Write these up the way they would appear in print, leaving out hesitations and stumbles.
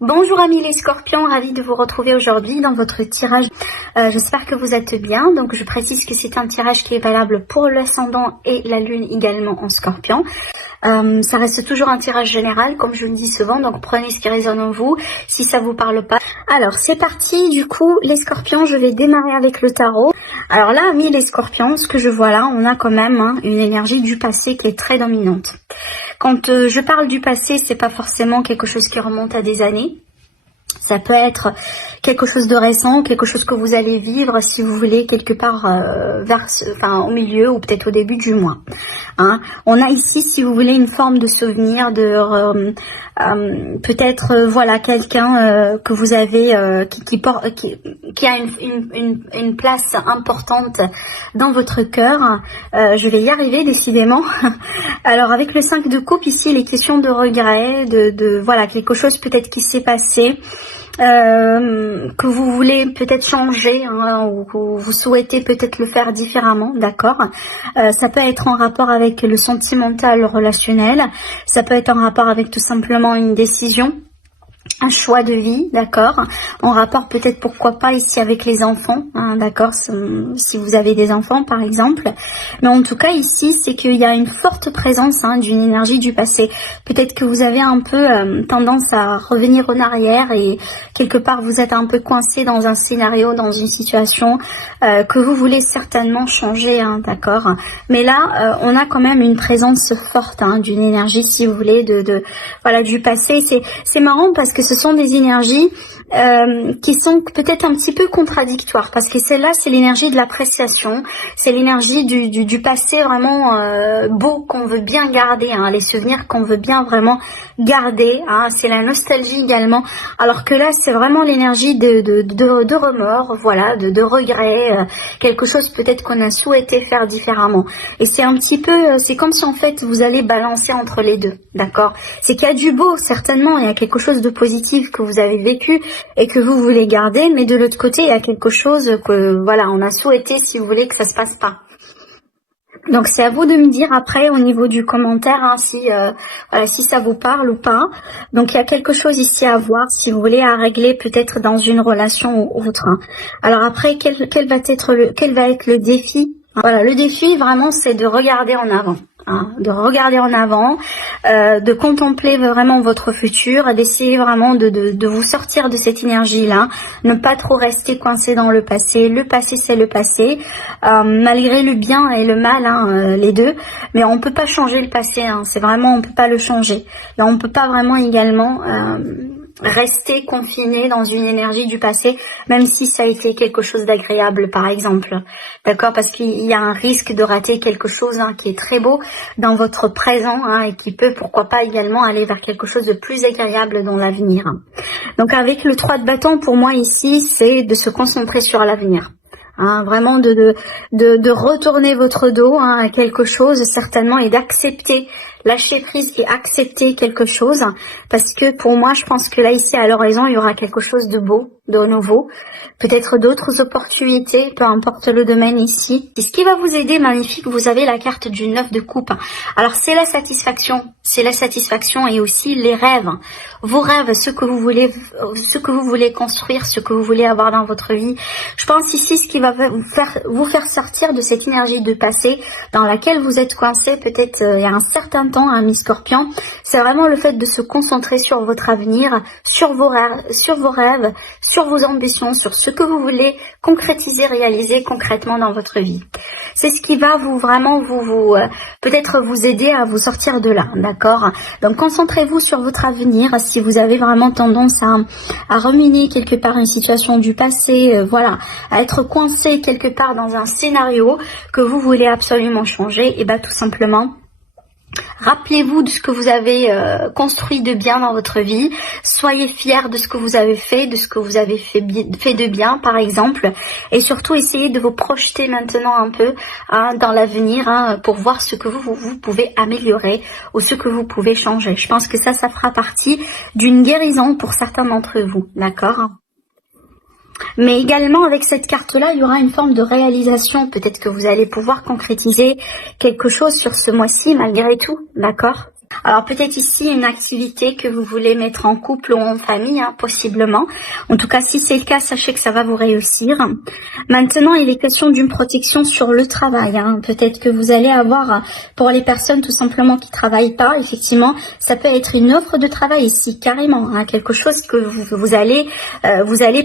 Bonjour amis les scorpions, ravie de vous retrouver aujourd'hui dans votre tirage. J'espère que vous êtes bien. Donc je précise que c'est un tirage qui est valable pour l'ascendant et la lune également en scorpion. Ça reste toujours un tirage général comme je le dis souvent, donc prenez ce qui résonne en vous si ça vous parle pas. Alors c'est parti, du coup les scorpions, je vais démarrer avec le tarot. Alors là amis les scorpions, ce que je vois là, on a quand même une énergie du passé qui est très dominante. Quand je parle du passé, c'est pas forcément quelque chose qui remonte à des années. Ça peut être quelque chose de récent, quelque chose que vous allez vivre, si vous voulez, quelque part au milieu ou peut-être au début du mois. On a ici, si vous voulez, une forme de souvenir, de peut-être voilà quelqu'un que vous avez qui a une place importante dans votre cœur. Je vais y arriver décidément. Alors avec le 5 de coupe ici, les questions de regret, de voilà quelque chose peut-être qui s'est passé. Que vous voulez peut-être changer ou que vous souhaitez peut-être le faire différemment, d'accord. Ça peut être en rapport avec le sentimental, le relationnel, ça peut être en rapport avec tout simplement une décision, un choix de vie, d'accord, en rapport peut-être pourquoi pas ici avec les enfants, d'accord, si vous avez des enfants par exemple, mais en tout cas ici c'est qu'il y a une forte présence d'une énergie du passé. Peut-être que vous avez un peu tendance à revenir en arrière et quelque part vous êtes un peu coincé dans un scénario, dans une situation que vous voulez certainement changer, d'accord, mais là on a quand même une présence forte d'une énergie, si vous voulez, voilà, du passé. C'est marrant parce que ce sont des énergies qui sont peut-être un petit peu contradictoires, parce que celle-là c'est l'énergie de l'appréciation, c'est l'énergie du passé vraiment beau qu'on veut bien garder, les souvenirs qu'on veut bien vraiment garder, c'est la nostalgie également, alors que là c'est vraiment l'énergie de remords, voilà, de regret, quelque chose peut-être qu'on a souhaité faire différemment, et c'est un petit peu, c'est comme si en fait vous allez balancer entre les deux, d'accord. C'est qu'il y a du beau, certainement, il y a quelque chose de positif que vous avez vécu et que vous voulez garder, mais de l'autre côté il y a quelque chose que voilà, on a souhaité, si vous voulez, que ça se passe pas. Donc c'est à vous de me dire après au niveau du commentaire si ça vous parle ou pas. Donc il y a quelque chose ici à voir, si vous voulez, à régler peut-être dans une relation ou autre. Alors après quel va être le défi? Voilà, le défi vraiment c'est de regarder en avant. De regarder en avant, de contempler vraiment votre futur, d'essayer vraiment de vous sortir de cette énergie-là, ne pas trop rester coincé dans le passé. Le passé, c'est le passé, malgré le bien et le mal, les deux, mais on peut pas changer le passé, c'est vraiment, on peut pas le changer. Et on peut pas vraiment également rester confiné dans une énergie du passé, même si ça a été quelque chose d'agréable par exemple, d'accord, parce qu'il y a un risque de rater quelque chose qui est très beau dans votre présent et qui peut pourquoi pas également aller vers quelque chose de plus agréable dans l'avenir. Donc avec le 3 de bâton, pour moi ici c'est de se concentrer sur l'avenir. Vraiment de retourner votre dos à quelque chose certainement, et d'accepter, lâcher prise et accepter quelque chose, parce que pour moi je pense que là ici à l'horizon il y aura quelque chose de beau, de nouveau, peut-être d'autres opportunités, peu importe le domaine ici. Et ce qui va vous aider, magnifique, vous avez la carte du 9 de coupe. Alors c'est la satisfaction et aussi les rêves, vos rêves, ce que vous voulez construire, ce que vous voulez avoir dans votre vie. Je pense ici ce qui va vous faire sortir de cette énergie de passé dans laquelle vous êtes coincé peut-être il y a un certain temps, ami Scorpion, c'est vraiment le fait de se concentrer sur votre avenir, sur vos rêves, sur vos ambitions, sur ce que vous voulez concrétiser, réaliser concrètement dans votre vie. C'est ce qui va peut-être vous aider à vous sortir de là, d'accord. Donc concentrez-vous sur votre avenir. Si vous avez vraiment tendance à ruminer quelque part une situation du passé, voilà, à être coincé quelque part dans un scénario que vous voulez absolument changer, et tout simplement rappelez-vous de ce que vous avez construit de bien dans votre vie. Soyez fiers de ce que vous avez fait, de ce que vous avez fait de bien, par exemple. Et surtout, essayez de vous projeter maintenant un peu dans l'avenir pour voir ce que vous pouvez améliorer ou ce que vous pouvez changer. Je pense que ça fera partie d'une guérison pour certains d'entre vous, d'accord ? Mais également avec cette carte-là, il y aura une forme de réalisation. Peut-être que vous allez pouvoir concrétiser quelque chose sur ce mois-ci malgré tout, d'accord ? Alors peut-être ici une activité que vous voulez mettre en couple ou en famille, hein, possiblement. En tout cas, si c'est le cas, sachez que ça va vous réussir. Maintenant, il est question d'une protection sur le travail. Hein. Peut-être que vous allez avoir, pour les personnes tout simplement qui travaillent pas, effectivement, ça peut être une offre de travail ici, carrément. Hein, quelque chose que vous allez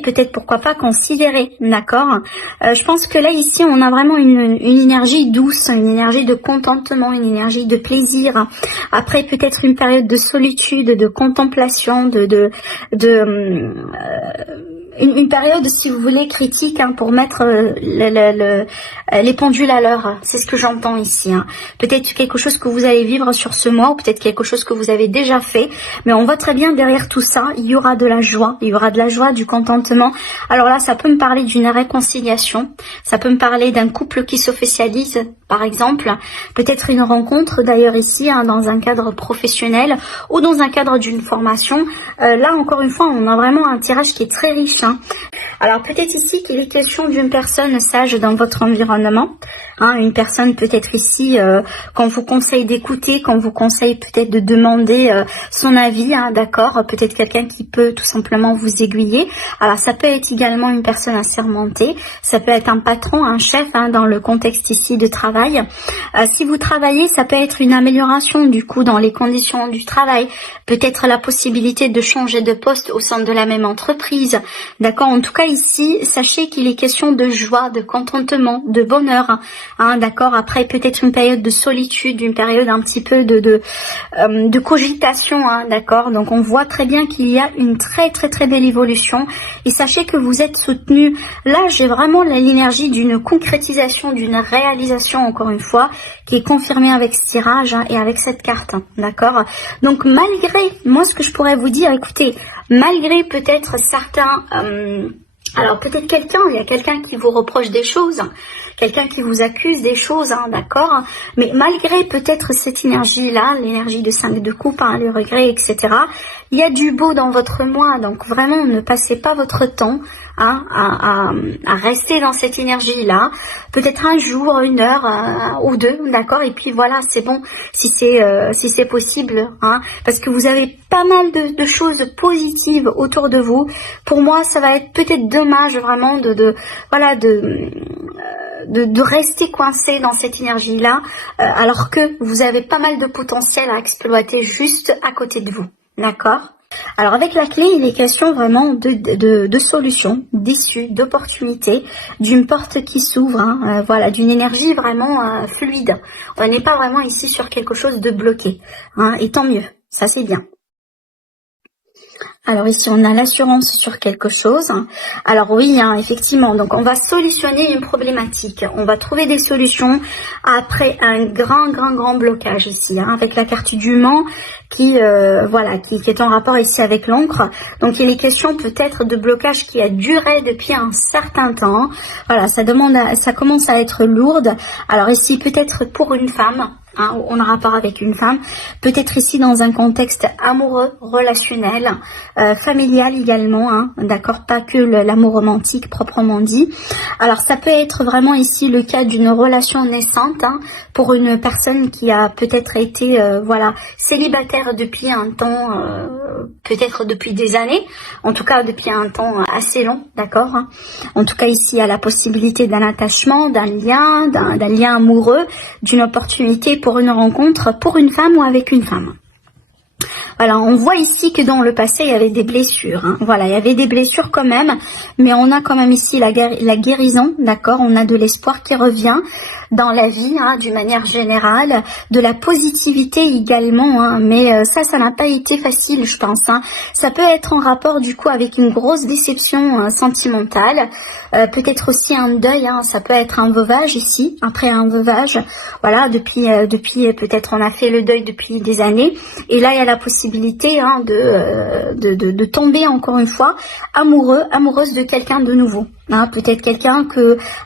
peut-être, pourquoi pas, considérer. D'accord. Je pense que là, ici, on a vraiment une énergie douce, une énergie de contentement, une énergie de plaisir. Après, peut-être une période de solitude, de contemplation, une période, si vous voulez, critique, hein, pour mettre les pendules à l'heure. C'est ce que j'entends ici. Hein. Peut-être quelque chose que vous allez vivre sur ce mois, ou peut-être quelque chose que vous avez déjà fait. Mais on voit très bien derrière tout ça, il y aura de la joie. Il y aura de la joie, du contentement. Alors là, ça peut me parler d'une réconciliation. Ça peut me parler d'un couple qui s'officialise, par exemple. Peut-être une rencontre, d'ailleurs ici, hein, dans un cadre professionnel ou dans un cadre d'une formation. Là, encore une fois, on a vraiment un tirage qui est très riche. Hein. Alors peut-être ici qu'il est question d'une personne sage dans votre environnement, hein, une personne peut-être ici qu'on vous conseille d'écouter, qu'on vous conseille peut-être de demander son avis, hein, d'accord, peut-être quelqu'un qui peut tout simplement vous aiguiller. Alors ça peut être également une personne assermentée, ça peut être un patron, un chef, hein, dans le contexte ici de travail. Si vous travaillez, ça peut être une amélioration du coup dans les conditions du travail, peut-être la possibilité de changer de poste au sein de la même entreprise. D'accord, en tout cas ici, sachez qu'il est question de joie, de contentement, de bonheur. Hein, d'accord, après peut-être une période de solitude, une période un petit peu de cogitation. Hein, d'accord, donc on voit très bien qu'il y a une très très très belle évolution. Et sachez que vous êtes soutenu. Là, j'ai vraiment l'énergie d'une concrétisation, d'une réalisation, encore une fois, qui est confirmée avec ce tirage, hein, et avec cette carte. Hein, d'accord, donc malgré, moi ce que je pourrais vous dire, écoutez, malgré peut-être certains... alors peut-être il y a quelqu'un qui vous reproche des choses, quelqu'un qui vous accuse des choses, hein, d'accord, mais malgré peut-être cette énergie-là, l'énergie de 5 de coupe, hein, les regrets, etc., il y a du beau dans votre moi, donc vraiment ne passez pas votre temps, hein, à rester dans cette énergie-là, peut-être un jour, une heure ou deux, d'accord, et puis voilà, c'est bon, si c'est possible, hein, parce que vous avez pas mal de choses positives autour de vous. Pour moi, ça va être peut-être dommage vraiment de rester coincé dans cette énergie-là, alors que vous avez pas mal de potentiel à exploiter juste à côté de vous, d'accord? Alors avec la clé, il est question vraiment de solutions, d'issues, d'opportunités, d'une porte qui s'ouvre, hein, voilà, d'une énergie vraiment fluide. On n'est pas vraiment ici sur quelque chose de bloqué, hein, et tant mieux, ça c'est bien. Alors ici, on a l'assurance sur quelque chose. Alors oui, hein, effectivement, donc on va solutionner une problématique. On va trouver des solutions après un grand blocage ici, hein, avec la carte du Mans qui est en rapport ici avec l'encre. Donc il est question peut-être de blocage qui a duré depuis un certain temps. Voilà, ça commence à être lourde. Alors ici, peut-être pour une femme, hein, on a rapport avec une femme, peut-être ici dans un contexte amoureux, relationnel, familial également, hein, d'accord, pas que l'amour romantique proprement dit. Alors ça peut être vraiment ici le cas d'une relation naissante, hein, pour une personne qui a peut-être été célibataire depuis un temps, peut-être depuis des années, en tout cas depuis un temps assez long, d'accord, hein. En tout cas ici il y a la possibilité d'un attachement, d'un lien amoureux, d'une opportunité pour une rencontre pour une femme ou avec une femme. Voilà, on voit ici que dans le passé, il y avait des blessures. Hein. Voilà, il y avait des blessures quand même, mais on a quand même ici la guérison, d'accord. On a de l'espoir qui revient dans la vie, hein, d'une manière générale, de la positivité également, hein, mais ça n'a pas été facile, je pense. Hein. Ça peut être en rapport du coup avec une grosse déception sentimentale, peut-être aussi un deuil, hein, ça peut être un veuvage ici, après un veuvage, voilà, depuis peut-être on a fait le deuil depuis des années, et là il y a la possibilité, hein, de tomber encore une fois amoureuse de quelqu'un de nouveau. Hein, peut-être quelqu'un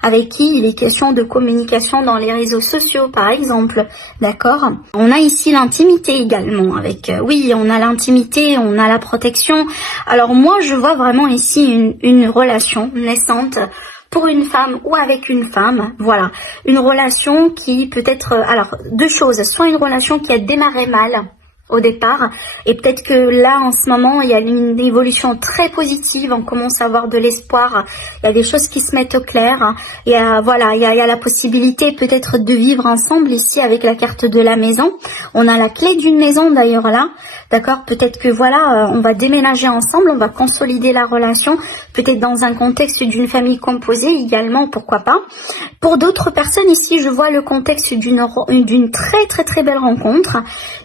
avec qui il est question de communication dans les réseaux sociaux par exemple, d'accord. On a ici l'intimité également avec, oui, on a l'intimité, on a la protection. Alors moi je vois vraiment ici une relation naissante pour une femme ou avec une femme, voilà, une relation qui peut être, alors deux choses, soit une relation qui a démarré mal, au départ, et peut-être que là en ce moment il y a une évolution très positive, on commence à avoir de l'espoir, il y a des choses qui se mettent au clair, il y a, voilà, il y a la possibilité peut-être de vivre ensemble ici avec la carte de la maison. On a la clé d'une maison d'ailleurs là, d'accord, peut-être que voilà, on va déménager ensemble, on va consolider la relation, peut-être dans un contexte d'une famille composée également, pourquoi pas. Pour d'autres personnes ici, je vois le contexte d'une très belle rencontre,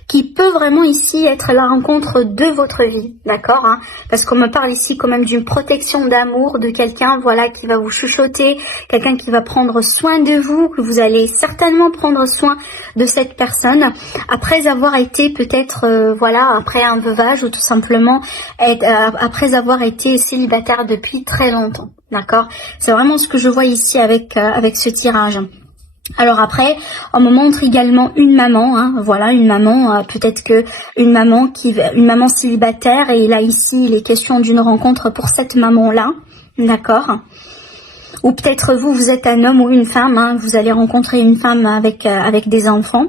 qui peut vraiment ici être la rencontre de votre vie, d'accord, hein, parce qu'on me parle ici quand même d'une protection d'amour, de quelqu'un, voilà, qui va vous chuchoter, quelqu'un qui va prendre soin de vous, que vous allez certainement prendre soin de cette personne, après avoir été peut-être, voilà, après un veuvage ou tout simplement après avoir été célibataire depuis très longtemps, d'accord, c'est vraiment ce que je vois ici avec ce tirage. Alors après, on me montre également une maman, hein, voilà, une maman, peut-être que une maman célibataire, et là ici il est question d'une rencontre pour cette maman-là, d'accord. Ou peut-être vous êtes un homme ou une femme, hein, vous allez rencontrer une femme avec des enfants.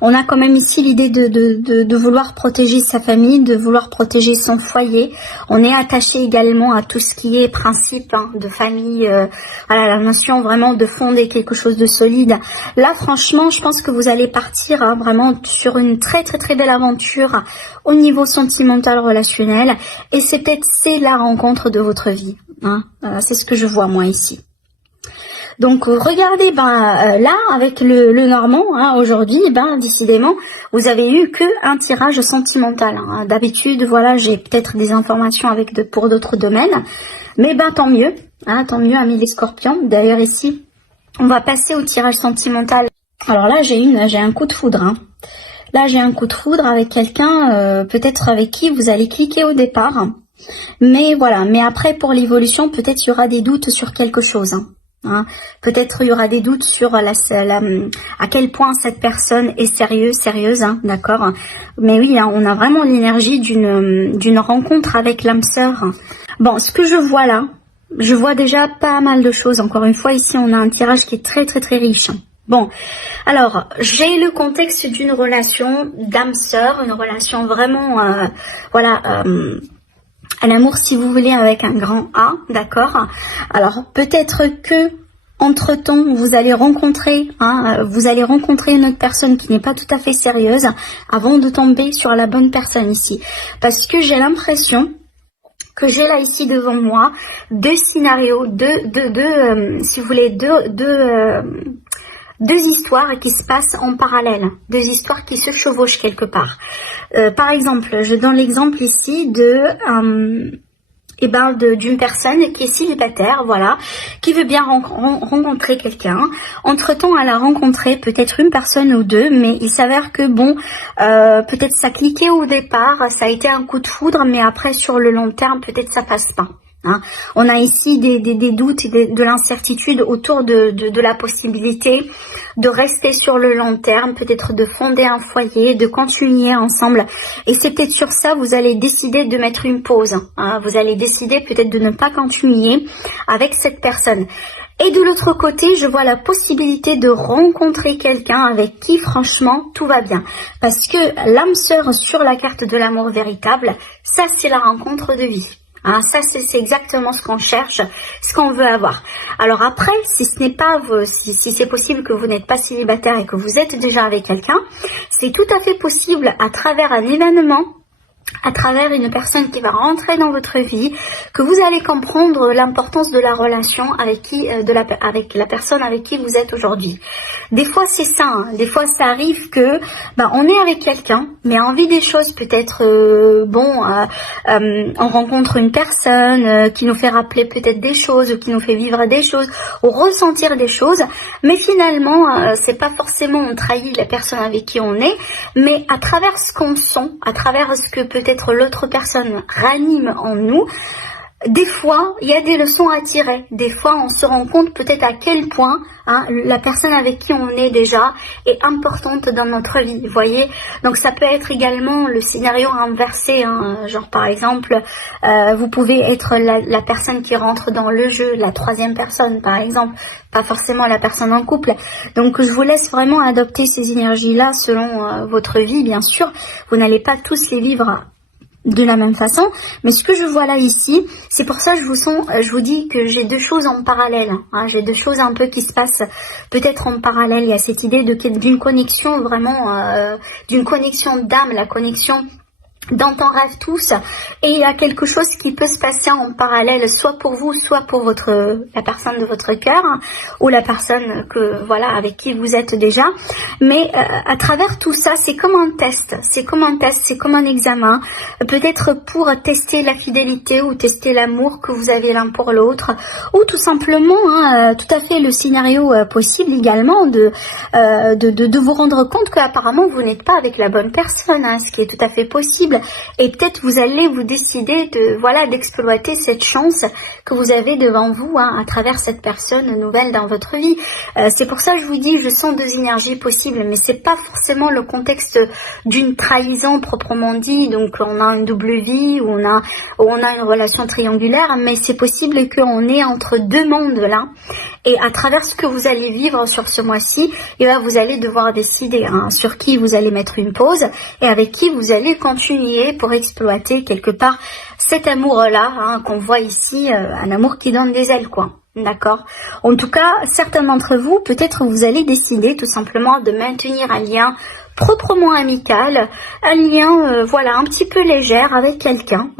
On a quand même ici l'idée de vouloir protéger sa famille, de vouloir protéger son foyer. On est attaché également à tout ce qui est principe, hein, de famille, voilà, la notion vraiment de fonder quelque chose de solide. Là, franchement, je pense que vous allez partir, hein, vraiment sur une très belle aventure au niveau sentimental, relationnel. Et c'est la rencontre de votre vie, hein. C'est ce que je vois moi ici. Donc regardez, là avec le Normand, hein, aujourd'hui, décidément, vous avez eu que un tirage sentimental, hein. D'habitude, voilà, j'ai peut-être des informations pour d'autres domaines, mais tant mieux, hein, tant mieux, amis les Scorpions. D'ailleurs ici, on va passer au tirage sentimental. Alors là, j'ai un coup de foudre, hein. Là, j'ai un coup de foudre avec quelqu'un, peut-être avec qui vous allez cliquer au départ, mais voilà. Mais après, pour l'évolution, peut-être il y aura des doutes sur quelque chose, hein. Hein, peut-être il y aura des doutes sur à quel point cette personne est sérieuse, hein, d'accord. Mais oui, hein, on a vraiment l'énergie d'une rencontre avec l'âme sœur. Bon, ce que je vois là, je vois déjà pas mal de choses. Encore une fois, ici, on a un tirage qui est très riche. Bon, alors, j'ai le contexte d'une relation d'âme sœur, une relation vraiment, voilà, un amour, si vous voulez, avec un grand A, d'accord. Alors, peut-être que, entre-temps, vous allez rencontrer une autre personne qui n'est pas tout à fait sérieuse avant de tomber sur la bonne personne ici. Parce que j'ai l'impression que j'ai là ici devant moi deux scénarios, si vous voulez, deux histoires qui se passent en parallèle, deux histoires qui se chevauchent quelque part. Par exemple, je donne l'exemple ici d'une personne qui est célibataire, voilà, qui veut bien rencontrer quelqu'un. Entre-temps, elle a rencontré peut-être une personne ou deux, mais il s'avère que peut-être ça cliquait au départ, ça a été un coup de foudre, mais après sur le long terme, peut-être ça passe pas. Hein. On a ici des doutes et de l'incertitude autour de la possibilité de rester sur le long terme, peut-être de fonder un foyer, de continuer ensemble. Et c'est peut-être sur ça vous allez décider de mettre une pause. Hein. Vous allez décider peut-être de ne pas continuer avec cette personne. Et de l'autre côté, je vois la possibilité de rencontrer quelqu'un avec qui, franchement, tout va bien. Parce que l'âme sœur sur la carte de l'amour véritable, ça c'est la rencontre de vie. Hein, ça c'est exactement ce qu'on cherche, ce qu'on veut avoir. Alors après, si ce n'est pas si c'est possible que vous n'êtes pas célibataire et que vous êtes déjà avec quelqu'un, c'est tout à fait possible à travers un événement, à travers une personne qui va rentrer dans votre vie, que vous allez comprendre l'importance de la relation avec la personne avec qui vous êtes aujourd'hui. Des fois c'est ça, hein. Des fois ça arrive que on est avec quelqu'un, mais envie des choses peut-être on rencontre une personne qui nous fait rappeler peut-être des choses, qui nous fait vivre des choses, ou ressentir des choses, mais finalement c'est pas forcément on trahit la personne avec qui on est, mais à travers ce qu'on sent, à travers ce que peut-être l'autre personne ranime en nous, des fois, il y a des leçons à tirer. Des fois, on se rend compte peut-être à quel point la personne avec qui on est déjà est importante dans notre vie, vous voyez. Donc, ça peut être également le scénario inversé, genre par exemple, vous pouvez être la personne qui rentre dans le jeu, la troisième personne par exemple, pas forcément la personne en couple. Donc, je vous laisse vraiment adopter ces énergies-là selon votre vie, bien sûr. Vous n'allez pas tous les vivre de la même façon, mais ce que je vois là ici, c'est pour ça que je vous dis que j'ai deux choses en parallèle, j'ai deux choses un peu qui se passent peut-être en parallèle. Il y a cette idée d'une connexion vraiment, d'une connexion d'âme, la connexion dans ton rêve tous, et il y a quelque chose qui peut se passer en parallèle, soit pour vous, soit pour la personne de votre cœur, ou la personne avec qui vous êtes déjà. Mais à travers tout ça, c'est comme un test, c'est comme un examen, peut-être pour tester la fidélité ou tester l'amour que vous avez l'un pour l'autre, ou tout simplement, tout à fait le scénario possible également de vous rendre compte qu'apparemment vous n'êtes pas avec la bonne personne, ce qui est tout à fait possible. Et peut-être vous allez vous décider d'exploiter cette chance que vous avez devant vous à travers cette personne nouvelle dans votre vie. C'est pour ça que je vous dis, je sens deux énergies possibles, mais c'est pas forcément le contexte d'une trahison proprement dit. Donc on a une double vie, ou on a une relation triangulaire, mais c'est possible qu'on est entre deux mondes là. Et à travers ce que vous allez vivre sur ce mois-ci, vous allez devoir décider sur qui vous allez mettre une pause et avec qui vous allez continuer pour exploiter quelque part cet amour-là qu'on voit ici, un amour qui donne des ailes, quoi. D'accord. En tout cas, certains d'entre vous, peut-être vous allez décider tout simplement de maintenir un lien proprement amical, un lien un petit peu léger avec quelqu'un,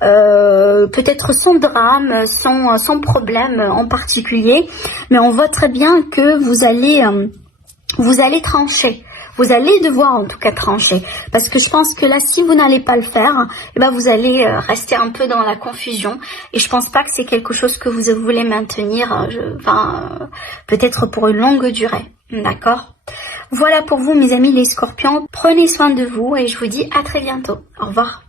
peut-être sans drame, sans problème en particulier, mais on voit très bien que vous allez trancher. Vous allez devoir en tout cas trancher, parce que je pense que là, si vous n'allez pas le faire, vous allez rester un peu dans la confusion, et je pense pas que c'est quelque chose que vous voulez maintenir, peut-être pour une longue durée, d'accord? Voilà pour vous mes amis les scorpions, prenez soin de vous, et je vous dis à très bientôt, au revoir.